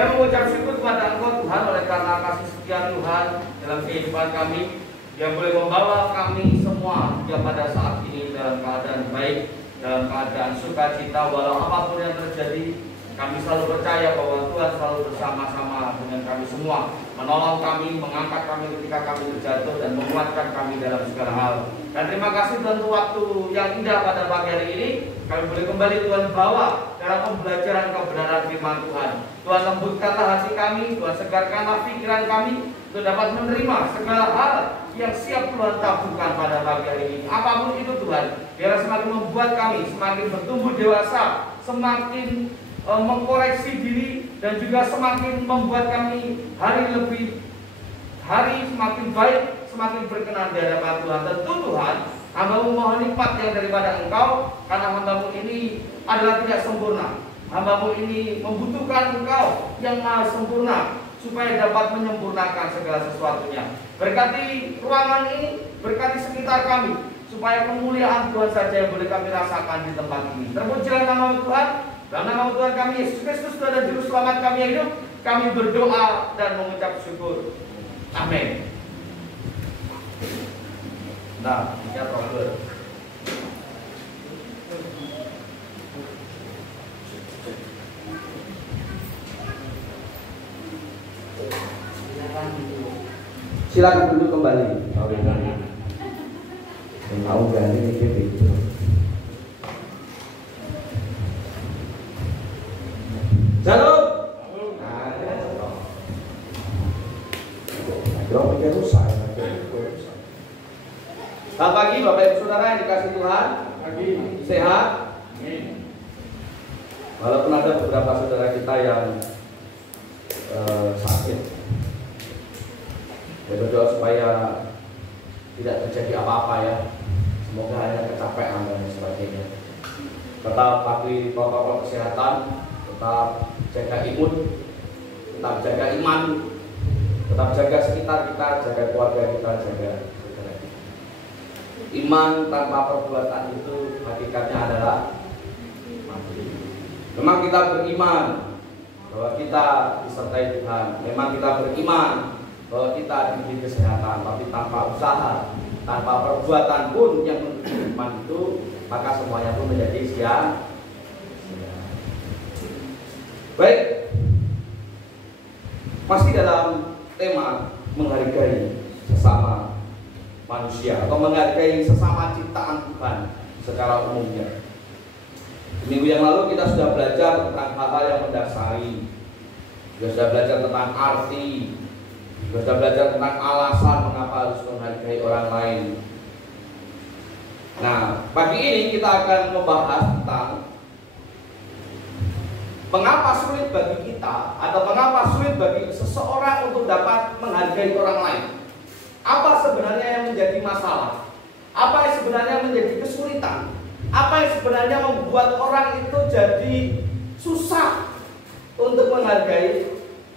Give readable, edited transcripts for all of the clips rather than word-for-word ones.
Kami mengucap syukur kepada Engkau Tuhan oleh karena kasih setia Tuhan dalam kehidupan kami yang boleh membawa kami semua juga pada saat ini dalam keadaan baik, dalam keadaan sukacita walau apapun yang terjadi. Kami selalu percaya bahwa Tuhan selalu bersama-sama dengan kami semua, menolong kami, mengangkat kami ketika kami terjatuh dan menguatkan kami dalam segala hal. Dan terima kasih Tuhan untuk waktu yang indah pada pagi hari ini. Kami boleh kembali Tuhan bawa dalam pembelajaran kebenaran firman Tuhan. Tuhan lembutkanlah hati kami, Tuhan segarkanlah pikiran kami untuk dapat menerima segala hal yang siap Tuhan taburkan pada pagi hari ini. Apapun itu Tuhan, biar semakin membuat kami semakin bertumbuh dewasa, semakin mengkoreksi diri, dan juga semakin membuat kami hari semakin baik, semakin berkenan di hadapan Tuhan. Tentu Tuhan, hamba-Mu mohon hikmat yang daripada Engkau, karena hamba-Mu ini adalah tidak sempurna. Hamba-Mu ini membutuhkan Engkau yang maha sempurna supaya dapat menyempurnakan segala sesuatunya. Berkati ruangan ini, berkati sekitar kami, supaya kemuliaan Tuhan saja yang boleh kami rasakan di tempat ini. Terpujilah nama Tuhan. Dalam nama Tuhan kami Yesus Kristus, Tuhan dan Juru Selamat kami yang hidup, kami berdoa dan mengucap syukur. Amin. Nah, ya Robert. Silakan duduk kembali. Tahu ganti mikir itu. Shalom. Selamat pagi Bapak Ibu Saudara yang dikasih Tuhan. Pagi. Sehat? Amin. Walaupun ada beberapa saudara kita yang sakit, saya berdoa supaya tidak terjadi apa-apa ya. Semoga hanya kecapean dan sebagainya. Tetap patuhi protokol kesehatan, tetap jaga imun, tetap jaga iman, tetap jaga sekitar kita, jaga keluarga kita, jaga saudara kita. Iman tanpa perbuatan itu hakikatnya adalah mati. Memang kita beriman bahwa kita disertai Tuhan. Memang kita beriman bahwa kita diberi kesehatan, tapi tanpa usaha, tanpa perbuatan pun yang menuju iman itu, maka semuanya pun menjadi sia-sia. Baik, masih dalam tema menghargai sesama manusia atau menghargai sesama ciptaan Tuhan secara umumnya. Minggu yang lalu kita sudah belajar tentang hal-hal yang mendasari, sudah belajar tentang arti, sudah belajar tentang alasan mengapa harus menghargai orang lain. Nah, pagi ini kita akan membahas tentang mengapa sulit bagi kita atau mengapa sulit bagi seseorang untuk dapat menghargai orang lain. Apa sebenarnya yang menjadi masalah? Apa yang sebenarnya menjadi kesulitan? Apa yang sebenarnya membuat orang itu jadi susah untuk menghargai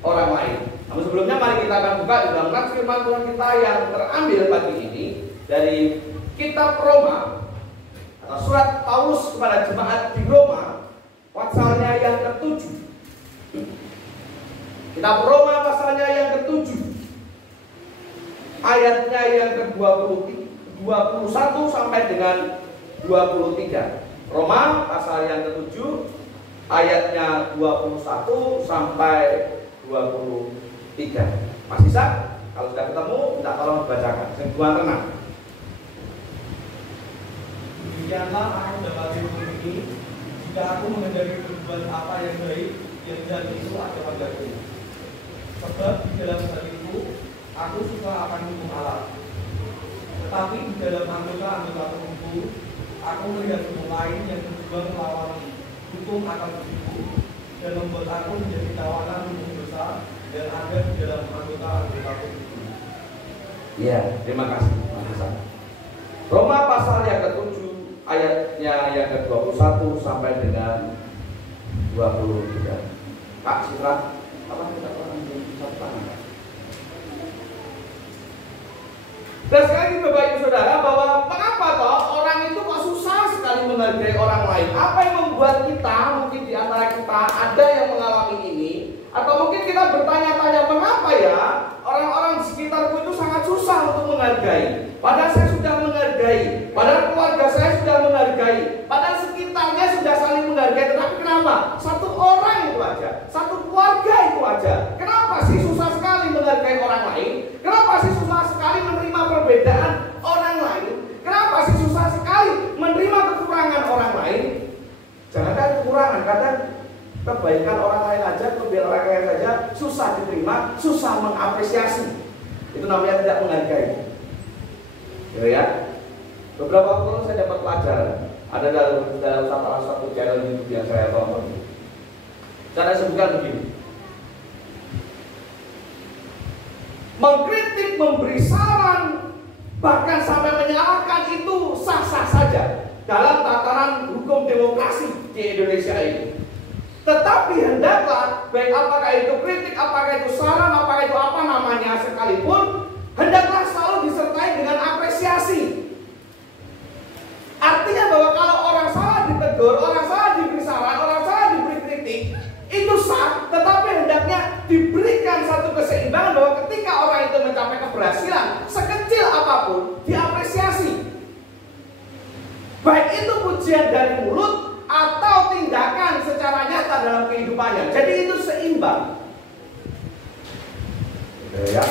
orang lain? Namun sebelumnya mari kita akan buka di dalam nats firman Tuhan kita yang terambil pagi ini dari kitab Roma atau surat Paulus kepada jemaat di Roma pasalnya yang ke-7. Kitab Roma pasalnya yang ke-7, ayatnya yang ke-21 sampai dengan 23. Roma pasal yang ke-7, ayatnya 21 sampai 23. Masih bisa? Kalau sudah ketemu, minta tolong dibacakan. Tuhan tenang. Demikianlah aku dapat memiliki jika aku mengendaki berbuat apa yang baik, yang jahat itu ada padaku. Sebab di dalam hatiku aku suka akan hukum Allah. Tetapi di dalam anggota-anggota tubuhku aku melihat hukum lain yang berjuang melawan hukum akan tubuhku dan membuat aku menjadi kawanan hukum besar dan ada di dalam anggota-anggota tubuhku. Iya, terima kasih. Roma pasal yang ke-7 ayatnya yang ke-21 sampai dengan 23. Kak, silakan. Apa kita orang bisa tangan? Dan sekali Bapak Ibu Saudara, bahwa mengapa toh orang itu kok susah sekali menghargai orang lain? Apa yang membuat kita, mungkin di antara kita ada yang mengalami ini, Atau mungkin kita bertanya-tanya, mengapa ya orang-orang di sekitarku itu sangat susah untuk menghargai. Padahal saya sudah menghargai, padahal keluarga saya sudah menghargai, padahal sekitarnya sudah saling menghargai. Tetapi kenapa? Satu orang itu aja, satu keluarga itu aja. Kenapa sih susah sekali menghargai orang lain? Kenapa sih susah sekali menerima perbedaan orang lain? Kenapa sih susah sekali menerima kekurangan orang lain? Jangankan kekurangan, kadang kebaikan orang lain aja, kebaikan orang lain saja susah diterima, susah mengapresiasi. Itu namanya tidak menghargai. Ya. Beberapa waktu lalu saya dapat pelajaran. Ada dalam salah satu channel YouTube yang saya tonton. Saya sebutkan begini. Mengkritik, memberi saran, bahkan sampai menyalahkan itu sah-sah saja dalam tataran hukum demokrasi di Indonesia ini. Tetapi hendaklah, baik apakah itu kritik, apakah itu saran, apakah itu apa namanya sekalipun, hendaklah selalu disertai dengan apresiasi. Artinya bahwa kalau orang salah ditegur, orang salah diberi saran, orang salah diberi kritik, itu sah, tetapi hendaknya diberikan satu keseimbangan bahwa ketika orang itu mencapai keberhasilan, sekecil apapun, diapresiasi. Baik itu pujian dari mulut atau tindakan secara nyata dalam kehidupannya. Jadi itu seimbang. Ya.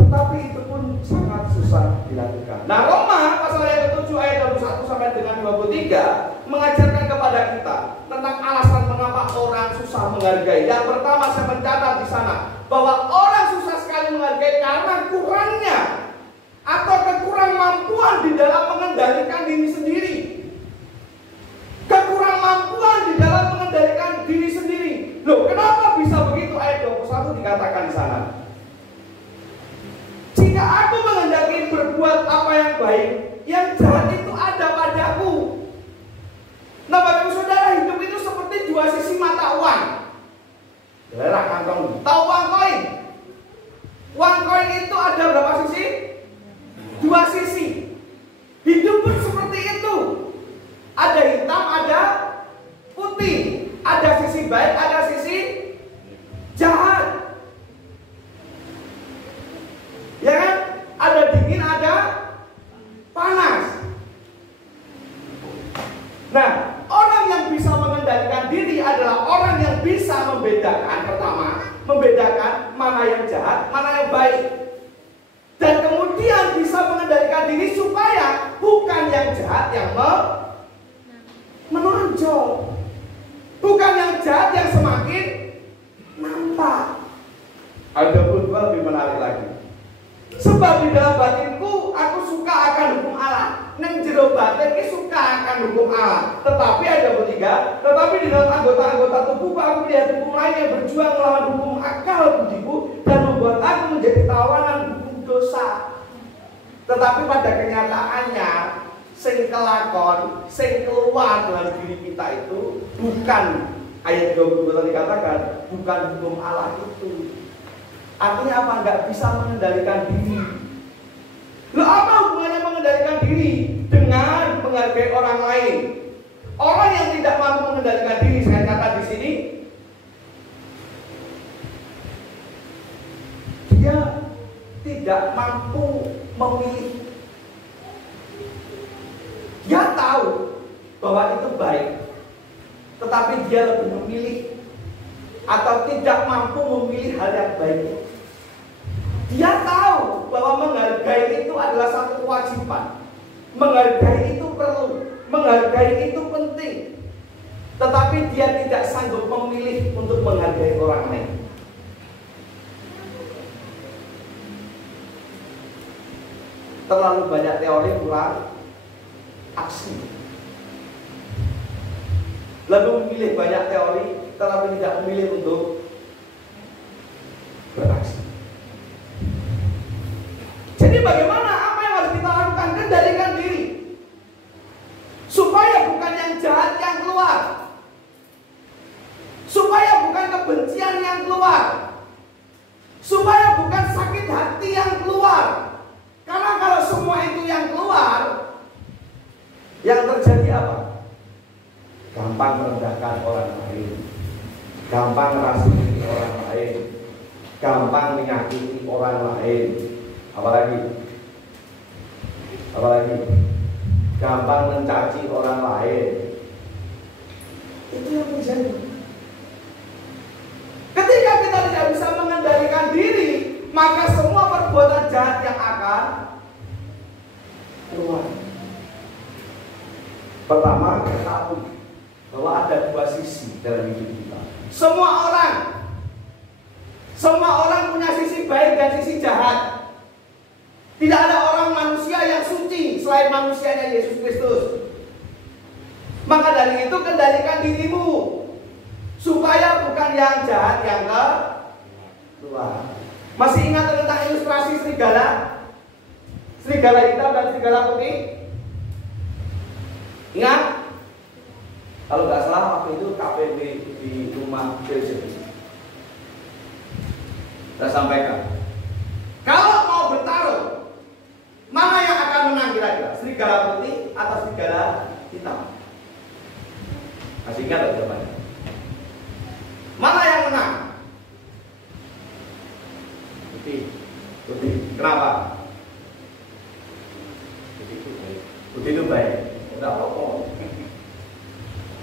Tetapi itu pun sangat susah dilakukan. Nah, Roma pasal yang ke-7 ayat 21 sampai dengan 23 mengajarkan kepada kita tentang alasan mengapa orang susah menghargai. Yang pertama saya mencatat di sana bahwa orang susah sekali menghargai karena kurangnya atau kekurang mampuan di dalam mengendalikan diri sendiri. Kekurang mampuan di dalam mengendalikan diri sendiri. Loh, kenapa bisa begitu? Ayat 21 dikatakan di sana. Jika aku menghendaki berbuat apa yang baik, yang jahat itu ada padaku. Nah, Bapak Ibu Saudara, hidup itu seperti dua sisi mata uang. Daerah kantong. Tahu uang koin? Uang koin itu ada berapa sisi? Dua sisi. Hidup pun seperti itu. Ada hitam, ada putih. Ada sisi baik, ada sisi jahat. Ya kan? Ada dingin, ada panas. Nah, orang yang bisa mengendalikan diri adalah orang yang bisa membedakan, pertama, membedakan mana yang jahat, mana yang baik. Dan kemudian bisa mengendalikan diri supaya bukan yang jahat yang menonjol. Bukan yang jahat yang semakin nampak. Ayat 22 lebih menarik lagi. Sebab di dalam batinku aku suka akan hukum Allah. Neng jero batin ki suka akan hukum Allah. Tetapi ada bertiga. Tetapi di dalam anggota-anggota tubuhku aku melihat hukum lain yang berjuang melawan hukum akal budiku dan membuat aku menjadi tawanan hukum dosa. Tetapi pada kenyataannya sing kelakon, sing keluar dalam diri kita itu bukan ayat 22 dikatakan bukan hukum Allah itu. Artinya apa? Nggak bisa mengendalikan diri. Loh, apa hubungannya mengendalikan diri dengan menghargai orang lain? Orang yang tidak mampu mengendalikan diri, saya kata di sini, dia tidak mampu memilih. Dia tahu bahwa itu baik, tetapi dia lebih memilih atau tidak mampu memilih hal yang baik. Dia tahu bahwa menghargai itu adalah satu kewajiban. Menghargai itu perlu, menghargai itu penting. Tetapi dia tidak sanggup memilih untuk menghargai orang lain. Terlalu banyak teori kurang aksi. Lalu memilih banyak teori tetapi tidak memilih untuk beraksi. Jadi bagaimana, apa yang harus kita lakukan? Kendalikan diri supaya bukan yang jahat yang keluar, supaya bukan kebencian yang keluar, supaya bukan sakit hati yang keluar. Karena kalau semua itu yang keluar, yang terjadi apa? Gampang merendahkan orang lain, gampang ngerasani orang lain, gampang menyakiti orang lain, apalagi gampang mencaci orang lain. Itu yang terjadi. Ketika kita tidak bisa mengendalikan diri, maka semua perbuatan jahat yang akan keluar. Pertama, ketahui bahwa ada dua sisi dalam hidup kita. Semua orang punya sisi baik dan sisi jahat. Tidak ada orang manusia yang suci selain manusianya Yesus Kristus. Maka dari itu kendalikan dirimu supaya bukan yang jahat yang keluar. Masih ingat tentang ilustrasi serigala? Serigala hitam dan serigala putih? Ingat? Kalau nggak salah waktu itu KPB di rumah Presiden saya sampaikan, kalau mau bertarung, mana yang akan menang kira-kira? Serigala putih atau serigala hitam? Masih ingat jawabannya? Mana yang menang? Putih. Kenapa? Putih itu baik. Enggak apa-apa.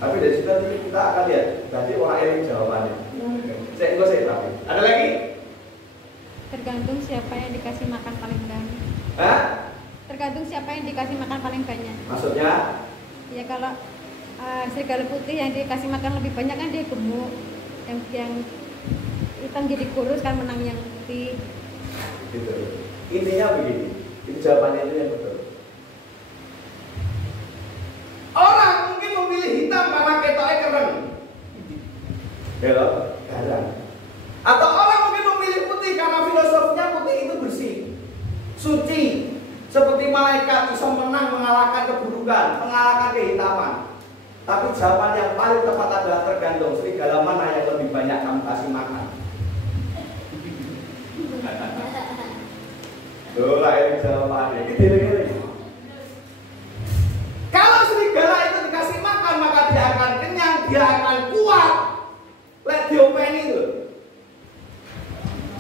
Tapi dari situ kita akan lihat. Tadi orang eling jawabannya. Saya tapi. Ada lagi? Tergantung siapa yang dikasih makan paling banyak. Hah? Tergantung siapa yang dikasih makan paling banyak. Maksudnya? Ya kalau serigala putih yang dikasih makan lebih banyak kan dia gemuk. Yang hitam jadi kurus kan menang yang putih. Gitu. Intinya begini. Itu jawabannya itu yang betul. Orang mungkin memilih hitam karena ketoknya keren. Belok, garang. Atau orang mungkin memilih putih karena filosofinya putih itu bersih, suci, seperti malaikat bisa menang mengalahkan keburukan, mengalahkan kehitaman. Tapi jawaban yang paling tepat adalah tergantung serigala mana yang lebih banyak kamu kasih makan. Tuh lah ini jawabannya. Ini. Kalau serigala itu dikasih makan maka dia akan kenyang, dia akan kuat. Let diopeni itu.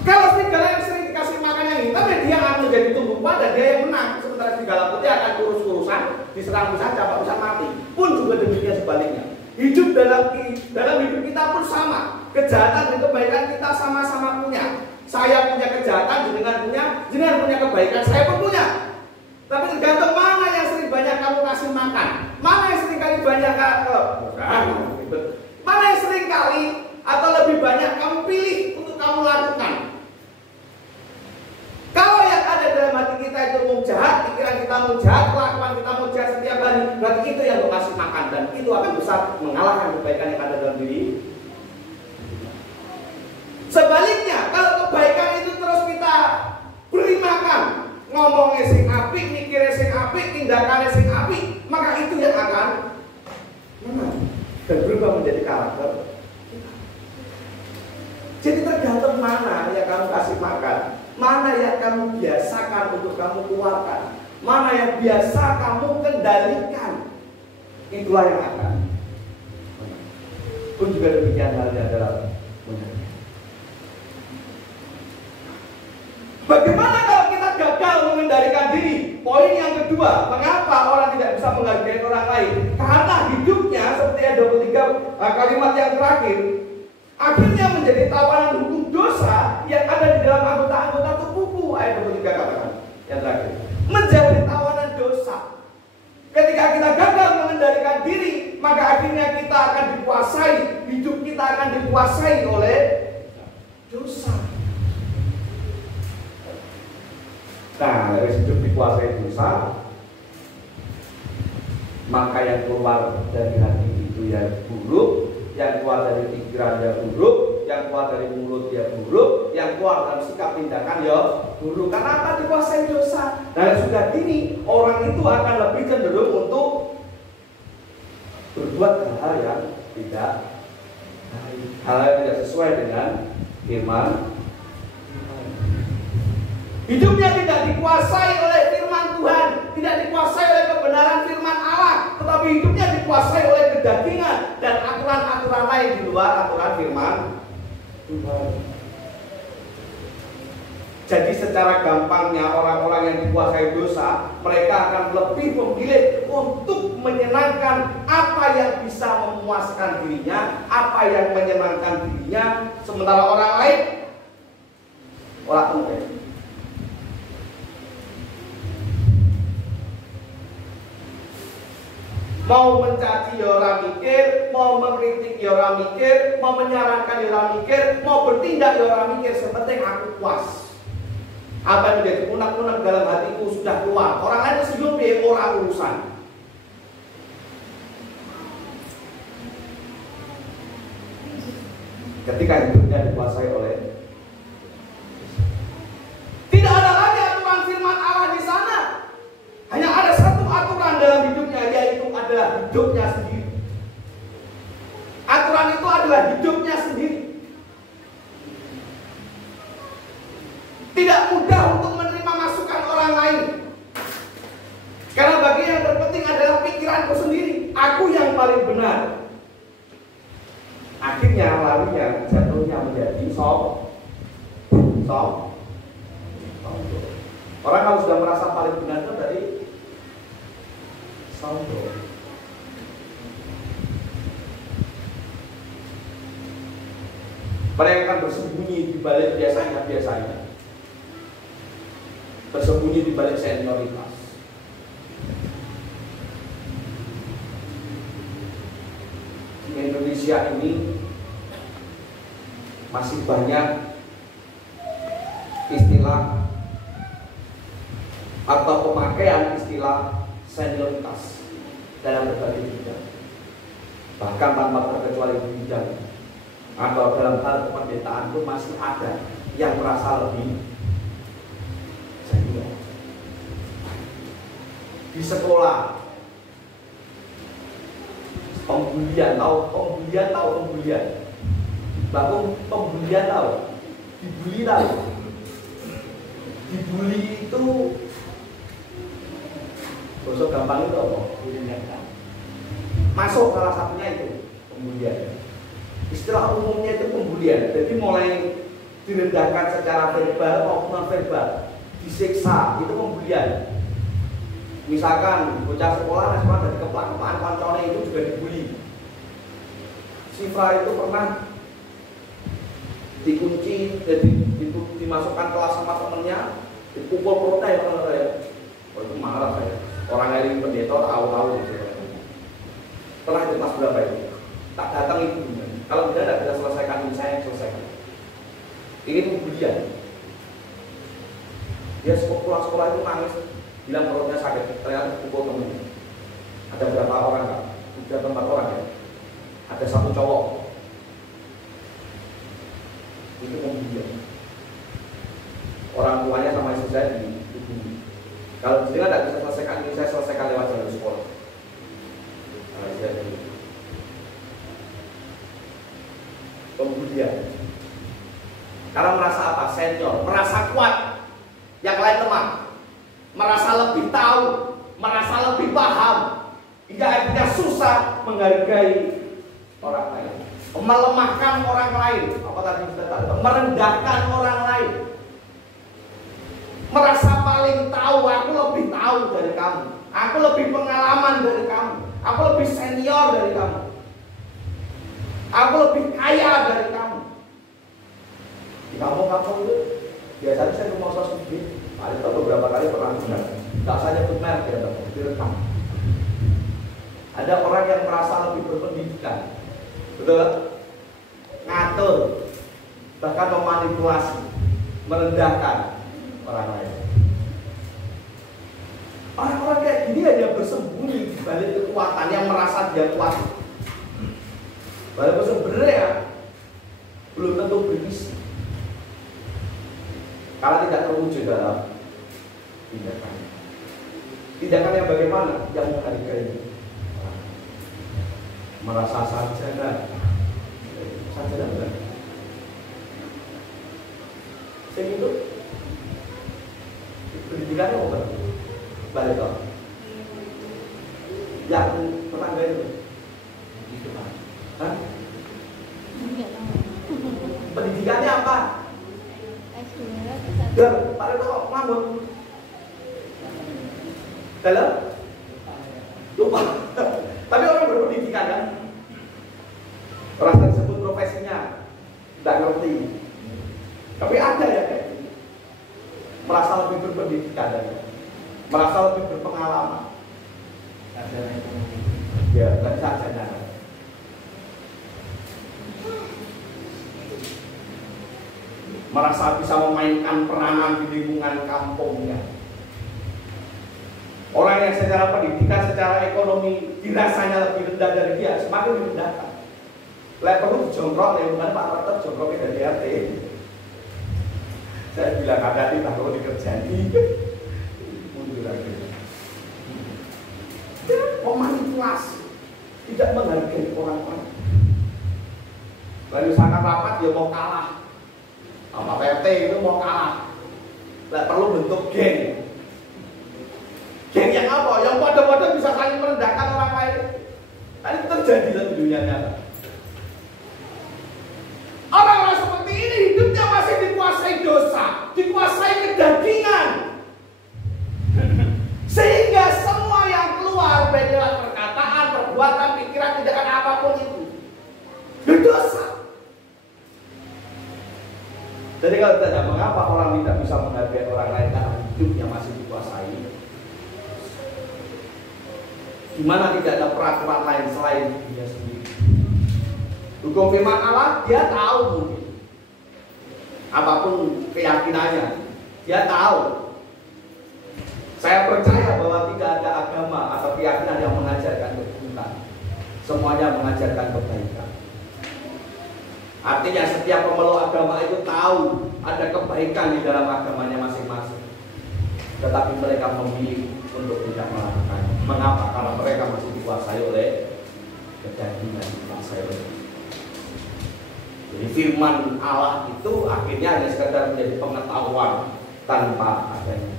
Kalau serigala yang sering dikasih makan yang hitam, dia akan menjadi tumbuh padat, dia yang menang. Sementara serigala putih akan kurus-kurusan, diserang bisa capak bisa mati. Pun juga demikian sebaliknya. Hidup dalam hidup kita pun sama. Kejahatan dan kebaikan kita sama-sama punya. Saya punya kejahatan, jenengan punya kebaikan, saya pun punya. Tapi tergantung mana yang sering banyak kamu kasih makan, mana yang sering kali banyak mana yang sering kali atau lebih banyak kamu pilih untuk kamu lakukan. Kalau yang ada dalam hati kita itu mau jahat, pikiran kita mau jahat, kelakuan kita mau jahat setiap hari, berarti itu yang mau kasih makan dan itu akan bisa mengalahkan kebaikan yang ada dalam diri. Sebaliknya, kalau kebaikan itu terus kita beri makan, ngomongnya sing apik, mikirnya sing apik, tindakannya sing apik, maka itu yang akan menang dan berubah menjadi karakter. Jadi tergantung mana yang kamu kasih makan, mana yang kamu biasakan untuk kamu keluarkan, mana yang biasa kamu kendalikan, itulah yang akan menang. Pun juga demikian halnya dalam menang. Bagaimana kalau kita gagal mengendalikan diri? Poin yang kedua, mengapa orang tidak bisa menghargai orang lain? Karena hidupnya seperti ayat 23 kalimat yang terakhir, akhirnya menjadi tawanan hukum dosa yang ada di dalam anggota-anggota tubuhku. Ayat 23 katakan yang terakhir, menjadi tawanan dosa. Ketika kita gagal mengendalikan diri, maka akhirnya kita akan dikuasai, hidup kita akan dikuasai oleh dosa. Nah, dari hidup dikuasai dosa, maka yang keluar dari hati itu yang buruk, yang keluar dari pikiran yang buruk, yang keluar dari mulut yang buruk, yang keluar dalam sikap tindakan ya buruk. Karena apa? Dikuasai dosa. Dan sudah gini, orang itu akan lebih cenderung untuk berbuat hal-hal yang tidak baik, hal yang tidak sesuai dengan firman. Hidupnya tidak dikuasai oleh firman Tuhan, tidak dikuasai oleh kebenaran firman Allah, tetapi hidupnya dikuasai oleh kedagingan dan aturan-aturan aturan lain di luar aturan firman Tuhan. Jadi secara gampangnya orang-orang yang dikuasai dosa, mereka akan lebih memilih untuk menyenangkan apa yang bisa memuaskan dirinya, apa yang menyenangkan dirinya, sementara orang lain orang enggak. Mau mencaci ya ora mikir, mau mengkritik ya ora mikir, mau menyarankan ya ora mikir, mau bertindak ya ora mikir, sepenting aku puas. Apa yang menjadi unek-unek dalam hatiku sudah keluar. Orang lain tersinggung dia orang urusan. Ketika hidupnya dikuasai oleh, tidak ada lagi aturan firman Allah di sana. Hanya ada satu aturan dalam hidupnya, yaitu adalah hidupnya sendiri. Aturan itu adalah hidupnya sendiri. Tidak mudah untuk menerima masukan orang lain. Karena bagi yang terpenting adalah pikiranku sendiri. Aku yang paling benar. Akhirnya larinya jatuhnya menjadi sombong. Orang kalau sudah merasa paling benar itu dari sombong. Mereka akan bersembunyi di balik biasanya. Bersembunyi di balik senioritas. Di Indonesia ini masih banyak istilah atau pemakaian istilah senioritas dalam berbagai bidang, bahkan tanpa terkecuali di bidang atau dalam hal kependetaan pun masih ada yang merasa lebih senior. Di sekolah pembulian tahu dibully tahu. Dibully itu bahasa gampang itu apa? Masuk salah satunya itu pembulian. Istilah umumnya itu pembulian. Jadi mulai direndahkan secara verbal maupun non verbal, disiksa, itu pembulian. Misalkan bocah sekolah dari keplak-keplakan koncone itu juga dibully. Sifra itu pernah dikunci, jadi dimasukkan kelas sama temennya, dipukul perutnya ya teman saya. Oh itu marah saya. Orang yang pendeta tahu gitu. Pernah itu kelas berapa itu? Tak datang itu. Kalau tidak bisa selesaikan ini, saya yang selesaikan. Ini pembulian. Dia sekolah itu nangis, bilang perutnya sakit, ternyata pukul temennya. Ada berapa orang kan? 3-4 orang ya. Ada satu cowok. Itu pembulian. Orang tuanya sama istri saya dihubungi. Kalau dia tidak bisa selesaikan ini, saya selesaikan lewat jalur sekolah. Pembulian. Karena merasa apa? Senior, merasa kuat. Yang lain lemah. Merasa lebih tahu, merasa lebih paham. Hingga akhirnya susah menghargai orang lain, melemahkan orang lain. Apa tadi kita tahu? Merendahkan orang lain. Merasa paling tahu, aku lebih tahu dari kamu. Aku lebih pengalaman dari kamu. Aku lebih senior dari kamu. Aku lebih kaya dari kamu. Di kampung-kampung itu biasanya saya ke Masa Sudi, ada beberapa kali pernah dengar. Tak saja nyebut merek ya, direkam. Ada orang yang merasa lebih berpendidikan, betul? Ngatur, bahkan memanipulasi, merendahkan orang lain. Orang-orang kayak gini hanya bersembunyi di balik kekuatan yang merasa dia kuat. Walaupun sebenarnya belum tentu berisi. Kalau tidak terwujud dalam tindakan. Tindakan yang bagaimana? Yang menghargai. Merasa sarjana enggak? Saya itu pendidikannya apa? Balik kok. Yang tetangga itu. Hah? Dan Pak Reto kok ngambut? Dalam? Lupa. Tapi orang berpendidikan kan? Orang tersebut profesinya tidak ngerti. Tapi ada ya kayak gitu. Merasa lebih berpendidikan dan merasa lebih berpengalaman. Ya, nggak saja. Merasa bisa memainkan peranan di lingkungan kampungnya. Orang yang secara pendidikan, secara ekonomi dirasanya lebih rendah dari dia, semakin direndahkan. Lek perlu jongkrok, ya bukan Pak Reto jongkroknya dari RT. Saya bilang ada tidak perlu dikerjani. Mundur lagi. Memanipulasi, tidak menghargai orang lain. Lalu sangat rapat dia mau kalah. Sama PT itu mau kalah. Lek perlu bentuk geng. Geng yang apa? Yang pada-pada bisa saling merendahkan orang lain. Nah, itu terjadi dalam dunia nyata. Orang-orang seperti ini hidupnya masih dikuasai dosa, dikuasai kedagingan. Sehingga semua yang keluar baik lewat perkataan, perbuatan, pikiran, tindakan apapun itu berdosa. Jadi kalau tidak, mengapa orang tidak bisa menghargai orang lain karena hidupnya masih dikuasai? Dimana tidak ada peraturan lain selain dia sendiri. Hukum firman Allah dia tahu mungkin. Apapun keyakinannya, dia tahu. Saya percaya bahwa tidak ada agama atau keyakinan yang mengajarkan keburukan. Semuanya mengajarkan kebaikan. Artinya setiap pemeluk agama itu tahu ada kebaikan di dalam agamanya masing-masing. Tetapi mereka memilih untuk tidak melakukannya. Mengapa? Karena mereka masih dikuasai oleh kedagingan, dikuasai oleh. Jadi firman Allah itu akhirnya hanya sekedar menjadi pengetahuan tanpa adanya.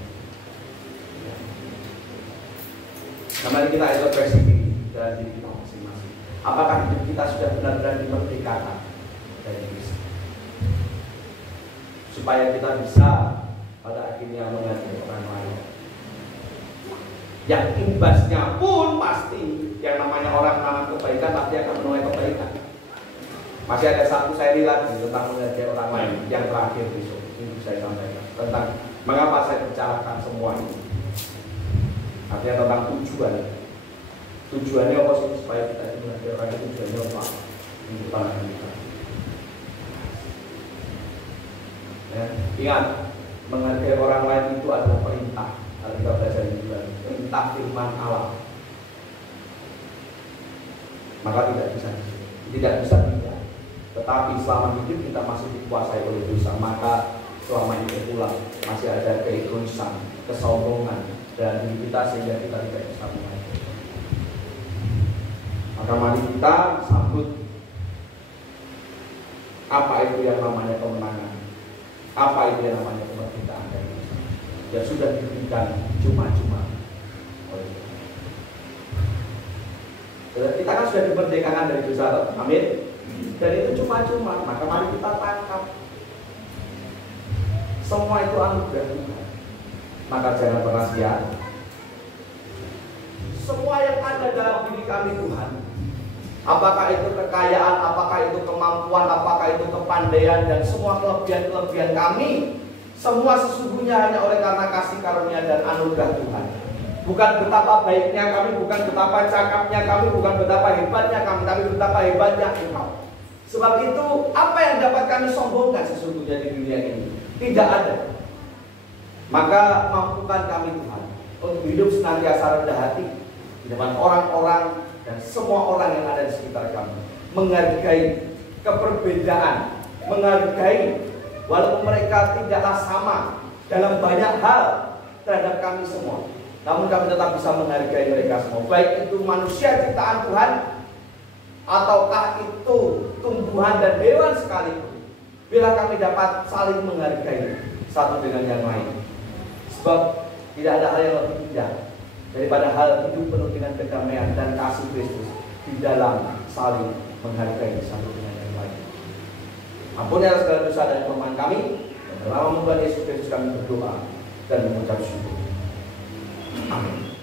Nah, mari kita introspeksi diri dalam diri kita masing-masing. Apakah hidup kita sudah benar-benar dimerdekakan dari Kristus? Supaya kita bisa pada akhirnya menghargai orang lain. Yang imbasnya pun pasti yang namanya orang menanam kebaikan pasti akan menuai kebaikan. Masih ada satu seri lagi tentang menghargai orang lain yang terakhir besok ini saya sampaikan tentang mengapa saya bicarakan semua ini. Artinya tentang tujuan. Tujuannya apa sih supaya kita menghargai orang lain? Tujuannya apa? Untuk tangan kita. Ya, ingat, menghargai orang lain itu adalah perintah. Kalau kita belajar di bulan, perintah firman Allah. Maka tidak bisa tidak. Tetapi selama hidup kita masih dikuasai oleh dosa, maka selama ini pula masih ada keegoisan, kesombongan dan diri kita sehingga kita tidak bisa menghargai. Maka mari kita sambut apa itu yang namanya kemenangan, apa itu yang namanya kemerdekaan dari dosa yang sudah diberikan cuma-cuma oleh Tuhan. Kita kan sudah dimerdekakan dari dosa, amin. Dan itu cuma-cuma, maka mari kita tangkap. Semua itu anugerah Tuhan. Maka jangan pernah sia. Semua yang ada dalam diri kami Tuhan, apakah itu kekayaan, apakah itu kemampuan, apakah itu kepandaian, dan semua kelebihan-kelebihan kami, semua sesungguhnya hanya oleh karena kasih karunia dan anugerah Tuhan. Bukan betapa baiknya kami, bukan betapa cakapnya kami, bukan betapa hebatnya kami, tapi betapa hebatnya Engkau. Sebab itu, apa yang dapat kami sombongkan sesungguhnya di dunia ini? Tidak ada. Maka mampukan kami Tuhan untuk hidup senantiasa rendah hati di depan orang-orang dan semua orang yang ada di sekitar kami. Menghargai keperbedaan, menghargai walaupun mereka tidaklah sama dalam banyak hal terhadap kami semua. Namun kami tetap bisa menghargai mereka semua. Baik itu manusia ciptaan Tuhan, ataukah itu tumbuhan dan hewan sekalipun. Bila kami dapat saling menghargai satu dengan yang lain. Sebab tidak ada hal yang lebih indah daripada hal hidup penuh dengan kedamaian dan kasih Kristus di dalam saling menghargai satu dengan yang lain. Ampunilah segala dosa dan kelemahan kami. Dalam nama Tuhan Yesus Kristus kami berdoa dan mengucap syukur. Amin.